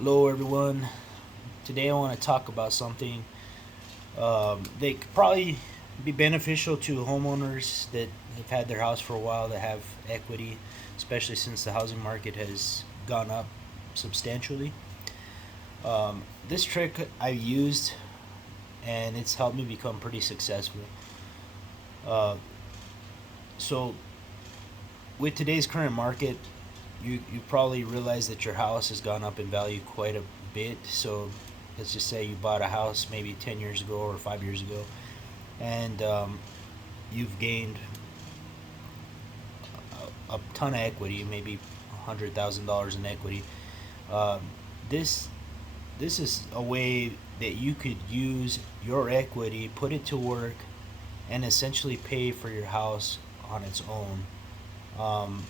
Hello, everyone. Today I want to talk about something that could probably be beneficial to homeowners that have had their house for a while, that have equity, especially since the housing market has gone up substantially. This trick I used and it's helped me become pretty successful. Uh, so, with today's current market, you probably realize that your house has gone up in value quite a bit. So let's just say you bought a house maybe 10 years ago or 5 years ago, and you've gained a ton of equity, maybe $100,000 in equity. Um, this this is a way that you could use your equity, put it to work, and essentially pay for your house on its own. Um,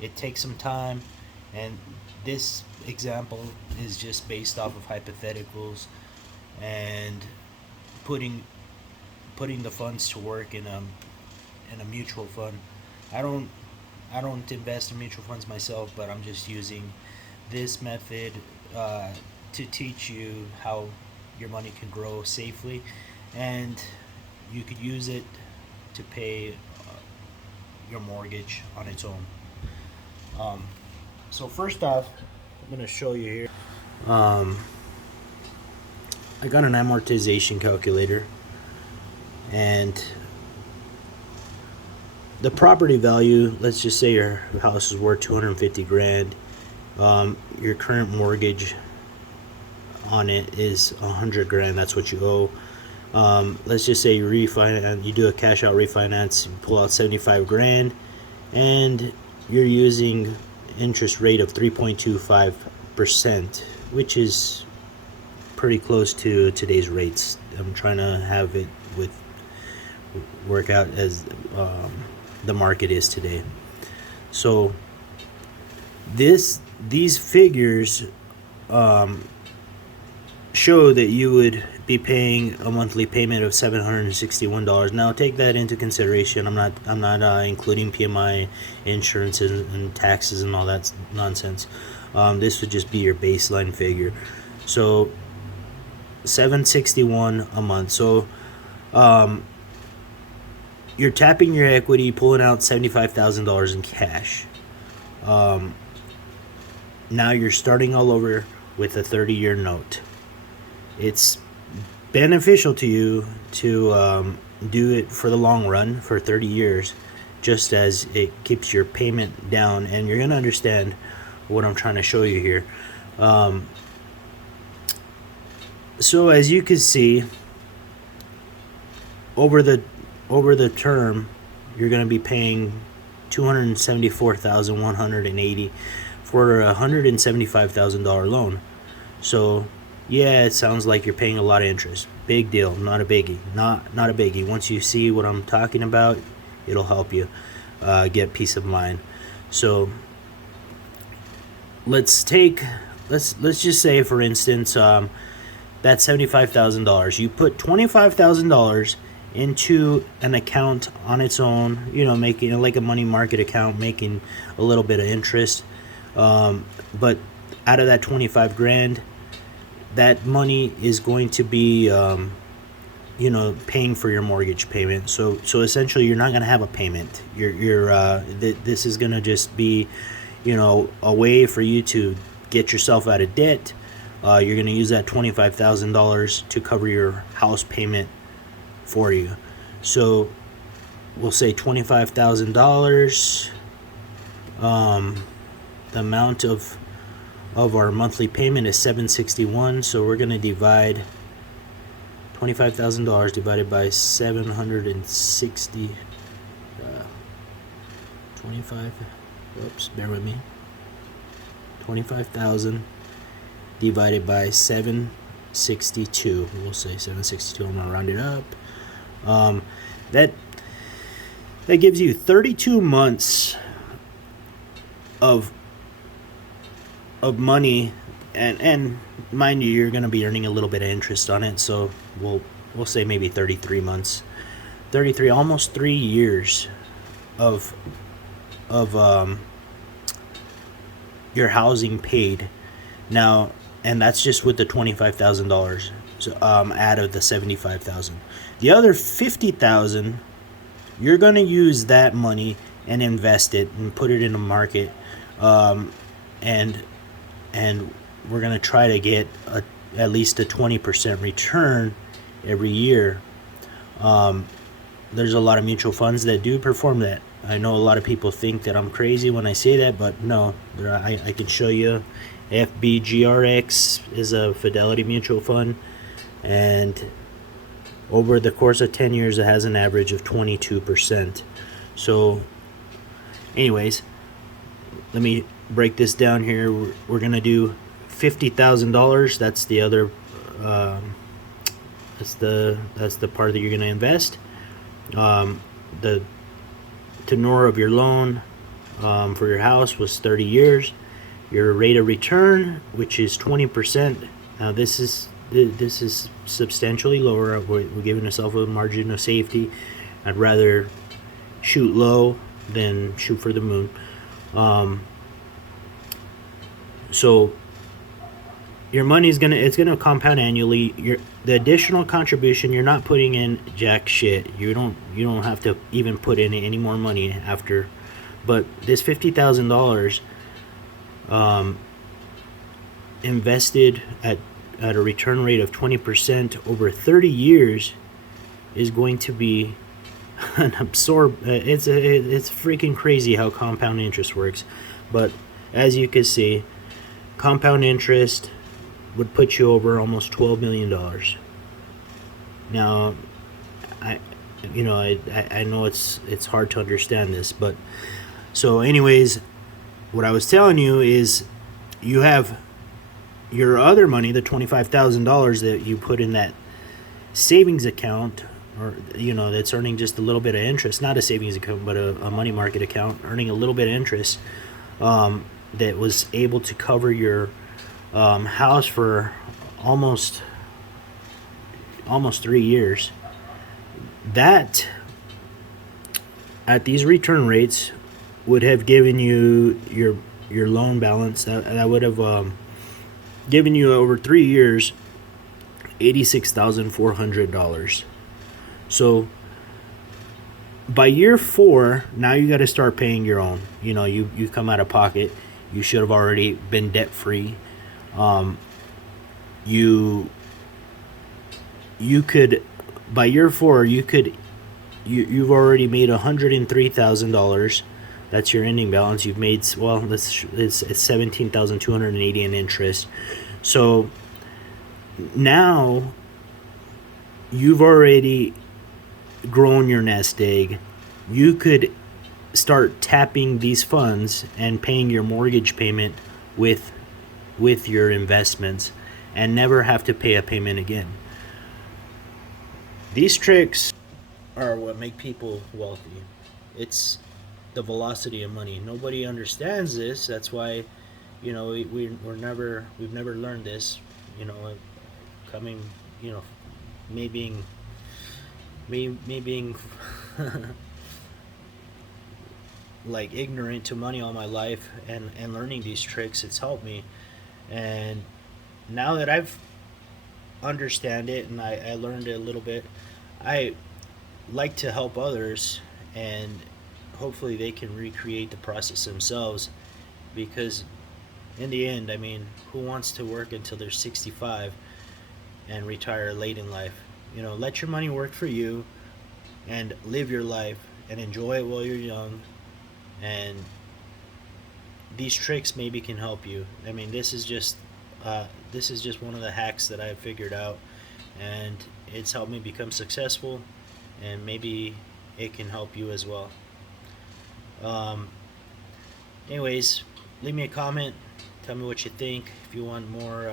it takes some time, and this example is just based off of hypotheticals and putting putting the funds to work in a mutual fund. I don't I don't invest in mutual funds myself, but I'm just using this method uh, to teach you how your money can grow safely, and you could use it to pay your mortgage on its own. Um, so first off, I'm going to show you here. Um, I got an amortization calculator, and the property value. Let's just say your house is worth 250 grand. Your current mortgage on it is 100 grand. That's what you owe. Let's just say you refinance, you do a cash out refinance, you pull out 75 grand, and you're using interest rate of 3.25%, which is pretty close to today's rates. I'm trying to have it with work out as the market is today. So these figures um, show that you would be paying a monthly payment of $761. Now take that into consideration. I'm not including PMI, insurance, and taxes and all that nonsense. This would just be your baseline figure. So 761 a month. So you're tapping your equity, pulling out $75,000 in cash. Um, Now you're starting all over with a 30-year note. It's beneficial to you to do it for the long run for 30 years, just as it keeps your payment down. And you're going to understand what I'm trying to show you here. So as you can see, over the term, you're going to be paying 274,180 for a $175,000 loan. So yeah, it sounds like you're paying a lot of interest. Big deal, not a biggie. Not a biggie. Once you see what I'm talking about, it'll help you get peace of mind. So let's just say, for instance, that's $75,000. You put $25,000 into an account on its own, making like a money market account, making a little bit of interest. But out of that 25 grand, that money is going to be, paying for your mortgage payment. So essentially, you're not going to have a payment. This is going to just be, a way for you to get yourself out of debt. You're going to use that $25,000 to cover your house payment for you. So we'll say $25,000. The amount of our monthly payment is $761. So we're going to divide $25,000 divided by 760. 25. Whoops, bear with me. 25,000 divided by 762. We'll say 762. I'm gonna round it up. That gives you 32 months of money, and mind you, you're gonna be earning a little bit of interest on it. So we'll say maybe 33 months, 33, almost 3 years of your housing paid. Now and that's just with the $25,000 out of the 75,000. The other 50,000, you're gonna use that money and invest it and put it in the market, and and we're gonna try to get at least a 20% return every year. There's a lot of mutual funds that do perform that. I know a lot of people think that I'm crazy when I say that, but no, I can show you. FBGRX is a Fidelity mutual fund, and over the course of 10 years, it has an average of 22%. So, anyways, let me break this down here. We're gonna do $50,000. That's the other. That's the part that you're gonna invest. The tenure of your loan for your house was 30 years. Your rate of return, which is 20%. Now this is substantially lower. We're giving ourselves a margin of safety. I'd rather shoot low than shoot for the moon. So your money is gonna compound annually. The additional contribution, you're not putting in jack shit. You don't have to even put in any more money after. But this $50,000 invested at a return rate of 20% over 30 years is going to be an it's freaking crazy how compound interest works. But as you can see, compound interest would put you over almost $12 million. Now, I know it's hard to understand this, but so anyways, what I was telling you is you have your other money, the $25,000 that you put in that savings account, or that's earning just a little bit of interest, not a savings account but a money market account earning a little bit of interest, that was able to cover your house for almost 3 years. That at these return rates would have given you your loan balance that would have given you over 3 years $86,400. So by year 4, now you got to start paying your own. You come out of pocket. You should have already been debt free. You could, by year 4, you've already made $103,000. That's your ending balance. You've made, well, it's $17,280 in interest. So now you've already grown your nest egg. You could start tapping these funds and paying your mortgage payment with your investments and never have to pay a payment again. These tricks are what make people wealthy. It's the velocity of money. Nobody understands this. That's why, we've never learned this. Coming, me being like ignorant to money all my life, and learning these tricks, it's helped me. And now that I've understand it and I learned it a little bit, I like to help others, and hopefully they can recreate the process themselves, because in the end, who wants to work until they're 65 and retire late in life? Let your money work for you and live your life and enjoy it while you're young. And these tricks maybe can help you. This is just one of the hacks that I've figured out, and it's helped me become successful, and maybe it can help you as well. Anyways, leave me a comment. Tell me what you think. If you want more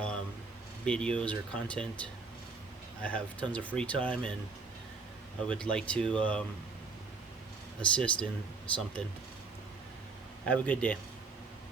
videos or content, I have tons of free time, and I would like to assist in something. Have a good day.